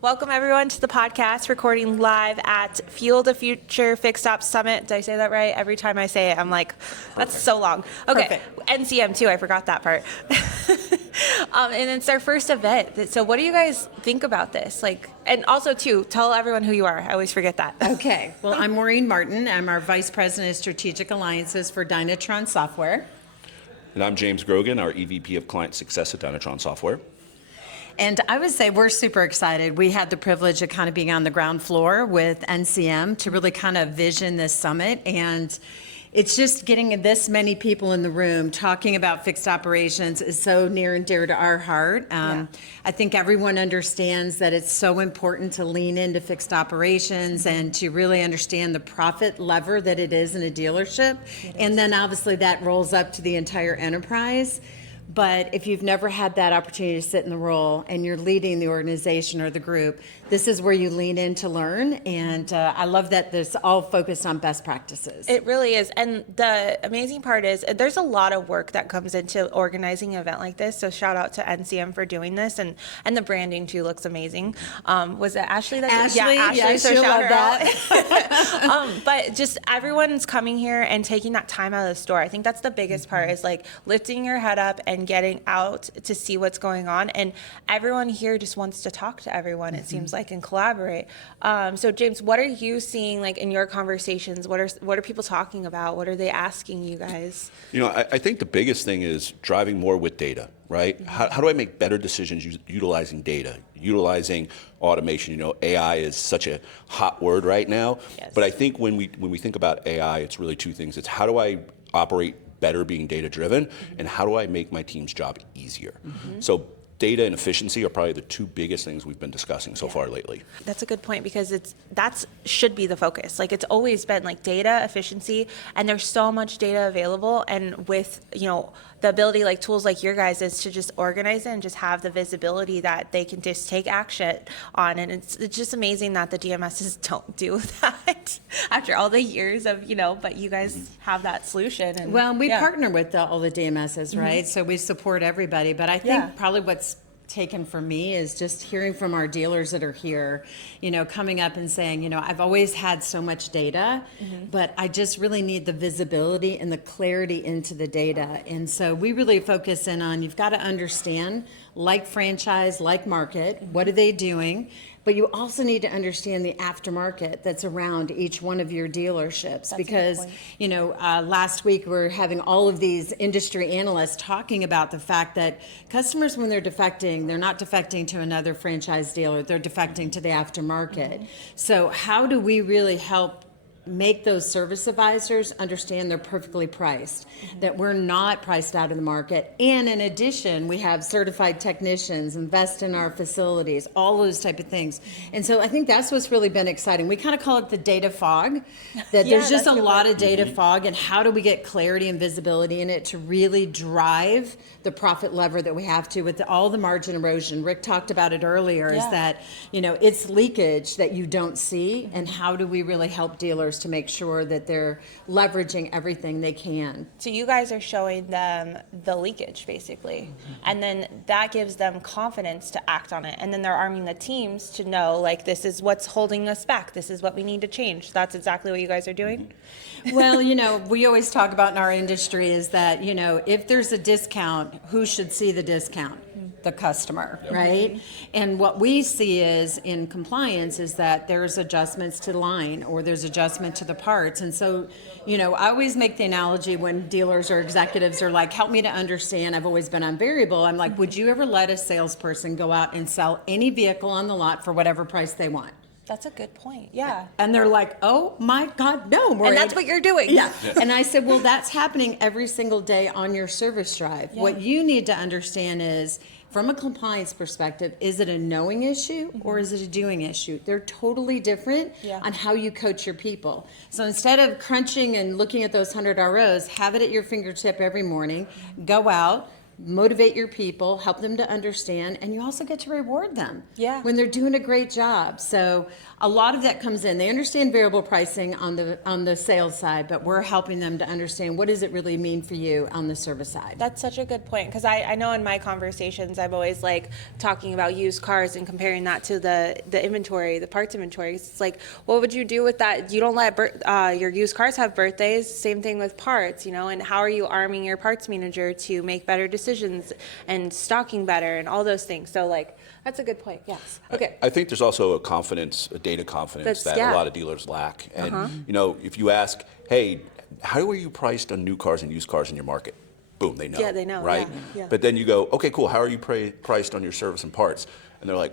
Welcome everyone to the podcast, recording live at Fuel the Future Fixed Ops Summit. Did I say that right? Every time I say it, I'm like, that's so long. Okay, perfect. NCM too, I forgot that part. And it's our first event. So what do you guys think about this? And also too, tell everyone who you are. I always forget that. Okay, well, I'm Maureen Martin. I'm our Vice President of Strategic Alliances for Dynatron Software. And I'm James Grogan, our EVP of Client Success at Dynatron Software. And I would say we're super excited. We had the privilege of kind of being on the ground floor with NCM to really kind of vision this summit. And it's just getting this many people in the room talking about fixed operations is so near and dear to our heart. I think everyone understands that it's so important to lean into fixed operations and to really understand the profit lever that it is in a dealership. And then obviously that rolls up to the entire enterprise. But if you've never had that opportunity to sit in the role and you're leading the organization or the group, this is where you lean in to learn. And I love that this all focused on best practices. It really is. And the amazing part is there's a lot of work that comes into organizing an event like this. So shout out to NCM for doing this. And the branding too looks amazing. Was it Ashley? Ashley, Ashley. So she'll shout love her out. But just everyone's coming here and taking that time out of the store. I think that's the biggest part is lifting your head up and getting out to see what's going on. And everyone here just wants to talk to everyone, it seems like, and collaborate. So James, what are you seeing in your conversations? What are people talking about? What are they asking you guys? I think the biggest thing is driving more with data, right? How do I make better decisions utilizing data, utilizing automation? AI is such a hot word right now. Yes. But I think when we think about AI, it's really two things. It's how do I operate better being data driven, and how do I make my team's job easier? So data and efficiency are probably the two biggest things we've been discussing so far lately. That's a good point, because that should be the focus. It's always been data efficiency, and there's so much data available, and with the ability tools like your guys is to just organize it and just have the visibility that they can just take action on. And it's just amazing that the DMSs don't do that after all the years of but you guys have that solution. And well, we partner with all the DMSs, right? So we support everybody. But I think probably what's taken for me is just hearing from our dealers that are here, coming up and saying, I've always had so much data, but I just really need the visibility and the clarity into the data. And so we really focus in on, you've got to understand, like franchise, like market, what are they doing? But you also need to understand the aftermarket that's around each one of your dealerships. That's because, last week we were having all of these industry analysts talking about the fact that customers, when they're defecting, they're not defecting to another franchise dealer, they're defecting to the aftermarket. So how do we really help make those service advisors understand they're perfectly priced, that we're not priced out of the market? And in addition, we have certified technicians, invest in our facilities, all those type of things. And so I think that's what's really been exciting. We kind of call it the data fog, that there's just a lot of data fog, and how do we get clarity and visibility in it to really drive the profit lever that we have to with all the margin erosion. Rick talked about it earlier, is that, it's leakage that you don't see, and how do we really help dealers to make sure that they're leveraging everything they can. So you guys are showing them the leakage, basically, and then that gives them confidence to act on it, and then they're arming the teams to know, this is what's holding us back, this is what we need to change. That's exactly what you guys are doing? Well, we always talk about in our industry is that, if there's a discount, who should see the discount? The customer, right? And what we see is in compliance is that there's adjustments to the line, or there's adjustment to the parts. And so, I always make the analogy when dealers or executives are like, help me to understand, I've always been on variable. I'm like, would you ever let a salesperson go out and sell any vehicle on the lot for whatever price they want? That's a good point. Yeah. And they're like, oh my God, no. And that's what you're doing. Yeah. And I said, well, that's happening every single day on your service drive. Yeah. What you need to understand is, from a compliance perspective, is it a knowing issue or is it a doing issue? They're totally different on how you coach your people. So instead of crunching and looking at those 100 ROs, have it at your fingertip every morning, go out, motivate your people, help them to understand, and you also get to reward them when they're doing a great job. So a lot of that comes in. They understand variable pricing on the sales side, but we're helping them to understand what does it really mean for you on the service side. That's such a good point, because I know in my conversations I've always like talking about used cars and comparing that to the inventory, the parts inventory. It's like, what would you do with that? You don't let your used cars have birthdays. Same thing with parts, and how are you arming your parts manager to make better decisions and stocking better and all those things? So like, that's a good point. Yes. Okay. I think there's also a data confidence that a lot of dealers lack. And if you ask, hey, how are you priced on new cars and used cars in your market? Boom, they know. Yeah, they know. Right? Yeah. But then you go, okay, cool. How are you priced on your service and parts? And they're like,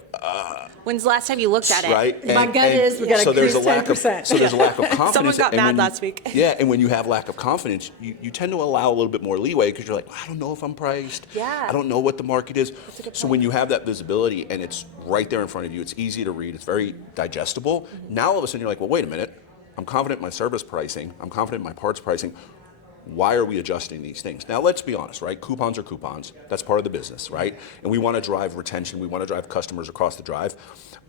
when's the last time you looked at it? Right? My gut is we got to increase 10%. So there's a lack of confidence. Someone got mad last week. Yeah, and when you have lack of confidence, you tend to allow a little bit more leeway because you're like, I don't know if I'm priced. Yeah. I don't know what the market is. That's a good So point. when you have that visibility and it's right there in front of you, it's easy to read, it's very digestible. Now all of a sudden you're like, well, wait a minute. I'm confident in my service pricing. I'm confident in my parts pricing. Why are we adjusting these things? Now, let's be honest, right? Coupons are coupons. That's part of the business, right? And we want to drive retention. We want to drive customers across the drive.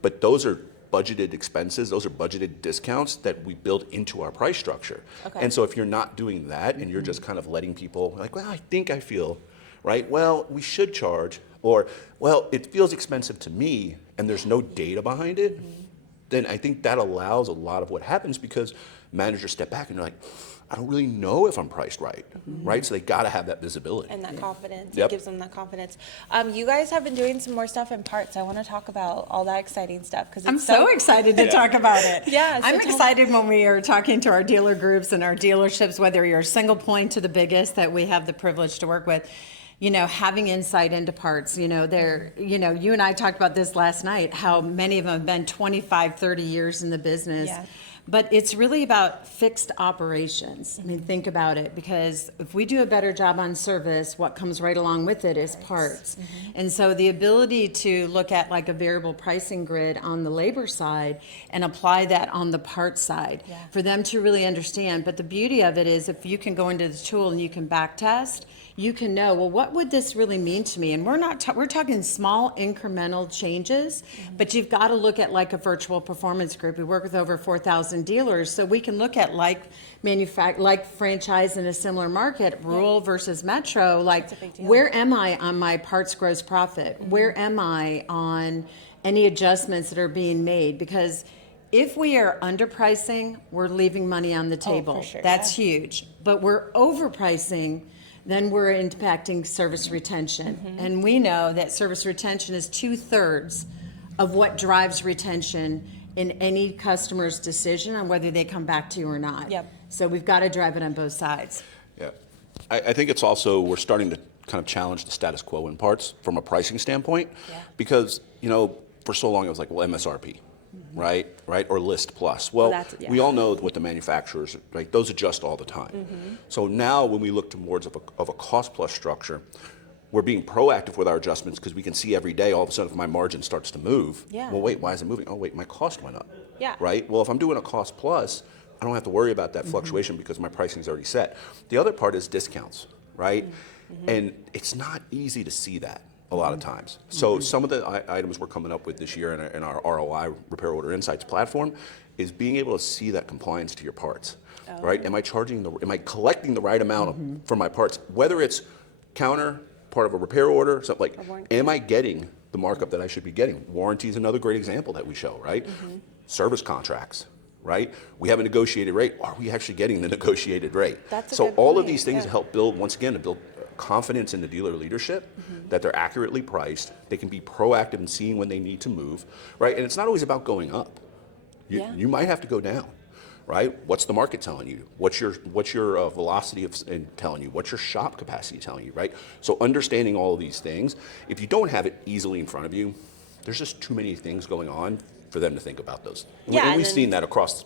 But those are budgeted expenses. Those are budgeted discounts that we build into our price structure. Okay. And so if you're not doing that and you're just kind of letting people like, well, I feel, right? Well, we should charge. Or, well, it feels expensive to me and there's no data behind it, then I think that allows a lot of what happens because managers step back and they're like, I don't really know if I'm priced right, right? So they got to have that visibility. And that confidence. Yep. It gives them that confidence. You guys have been doing some more stuff in parts. I want to talk about all that exciting stuff because I'm so excited to talk about it. Yeah, so I'm tell- excited when we are talking to our dealer groups and our dealerships, whether you're a single point to the biggest that we have the privilege to work with. Having insight into parts, you and I talked about this last night, how many of them have been 25, 30 years in the business. Yeah. But it's really about fixed operations. I mean, think about it, because if we do a better job on service, what comes right along with it is parts. And so the ability to look at like a variable pricing grid on the labor side and apply that on the parts side for them to really understand. But the beauty of it is if you can go into the tool and you can back test, you can know, well, what would this really mean to me? And we're talking small incremental changes, but you've got to look at like a virtual performance group. We work with over 4,000 dealers, so we can look at like franchise in a similar market, rural versus metro, like a big deal. where am I on my parts gross profit? Where am I on any adjustments that are being made? Because if we are underpricing, we're leaving money on the table. for sure, That's huge. But we're overpricing, then we're impacting service retention. And we know that service retention is 2/3 of what drives retention in any customer's decision on whether they come back to you or not. Yep. So we've got to drive it on both sides. Yeah. I think it's also, we're starting to kind of challenge the status quo in parts from a pricing standpoint because, for so long it was like, well, MSRP. Right, or list plus. Well, we all know what the manufacturers, right? Those adjust all the time. So now, when we look towards of a cost plus structure, we're being proactive with our adjustments because we can see every day. All of a sudden, if my margin starts to move, well, wait, why is it moving? Oh, wait, my cost went up. Yeah. Right. Well, if I'm doing a cost plus, I don't have to worry about that fluctuation because my pricing is already set. The other part is discounts, right? And it's not easy to see that a lot of times. So some of the items we're coming up with this year in our ROI, Repair Order Insights platform, is being able to see that compliance to your parts, right? Am I collecting the right amount for my parts? Whether it's counter, part of a repair order, something like, am I getting the markup that I should be getting? Warranty is another great example that we show, right? Service contracts, right? We have a negotiated rate. Are we actually getting the negotiated rate? That's a so good all of point, these things help build, once again, to build confidence in the dealer leadership, that they're accurately priced, they can be proactive in seeing when they need to move, right? And it's not always about going up. You might have to go down, right? What's the market telling you? What's your velocity telling you? What's your shop capacity telling you, right? So understanding all of these things, if you don't have it easily in front of you, there's just too many things going on for them to think about those. Yeah, and and we've then- seen that across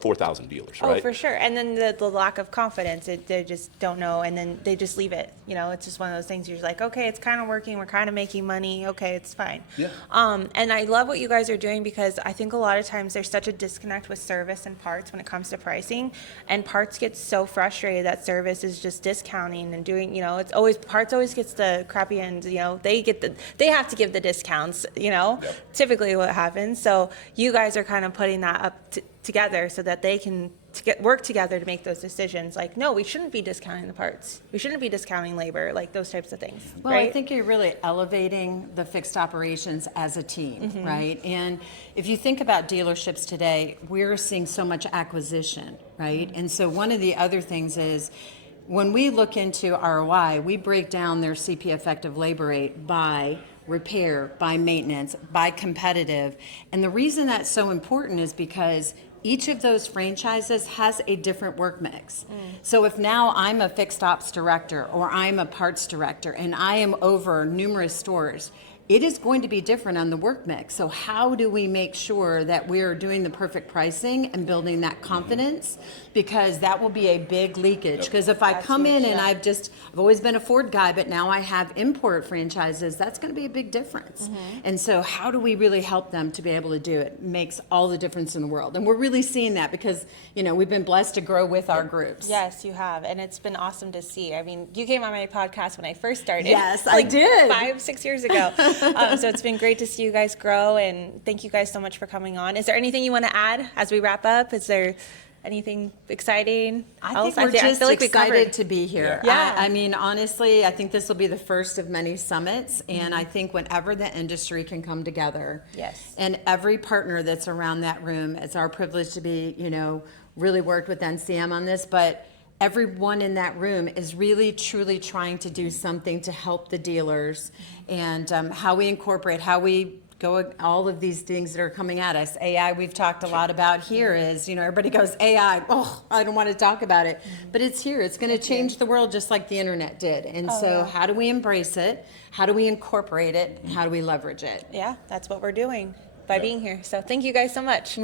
4,000 dealers, right? Oh, for sure. And then the lack of confidence, they just don't know, and then they just leave it. You know, it's just one of those things you're just like, okay, it's kind of working, we're kind of making money, okay, it's fine. Yeah. And I love what you guys are doing, because I think a lot of times there's such a disconnect with service and parts when it comes to pricing, and parts gets so frustrated that service is just discounting and doing, you know, parts always gets the crappy end, you know, they have to give the discounts, you know, typically what happens. So you guys are kind of putting that up together so that they can work together to make those decisions. Like, no, we shouldn't be discounting the parts. We shouldn't be discounting labor, like those types of things. Well, right? I think you're really elevating the fixed operations as a team, right? And if you think about dealerships today, we're seeing so much acquisition, right? And so one of the other things is, when we look into ROI, we break down their CP effective labor rate by repair, by maintenance, by competitive. And the reason that's so important is because each of those franchises has a different work mix. So if now I'm a fixed ops director or I'm a parts director and I am over numerous stores, it is going to be different on the work mix. So how do we make sure that we're doing the perfect pricing and building that confidence? Because that will be a big leakage. Because if I come in and I've always been a Ford guy, but now I have import franchises, that's going to be a big difference. And so how do we really help them to be able to do it? Makes all the difference in the world. And we're really seeing that because, you know, we've been blessed to grow with our groups. Yes, you have, and it's been awesome to see. I mean, you came on my podcast when I first started. Yes, I did. 5-6 years ago. So it's been great to see you guys grow, and thank you guys so much for coming on. Is there anything you want to add as we wrap up? Is there anything exciting I think else? we're just feel like we excited covered. to be here. Yeah. I mean, honestly, I think this will be the first of many summits, and I think whenever the industry can come together, Yes. and every partner that's around that room, it's our privilege to be, you know, really worked with NCM on this, but everyone in that room is really truly trying to do something to help the dealers, and how we incorporate, how we go, all of these things that are coming at us. AI, we've talked a lot about here, is, you know, everybody goes, AI, oh, I don't want to talk about it. But it's here. It's going to change the world just like the internet did. And so how do we embrace it? How do we incorporate it? How do we leverage it? Yeah, that's what we're doing by being here. So thank you guys so much.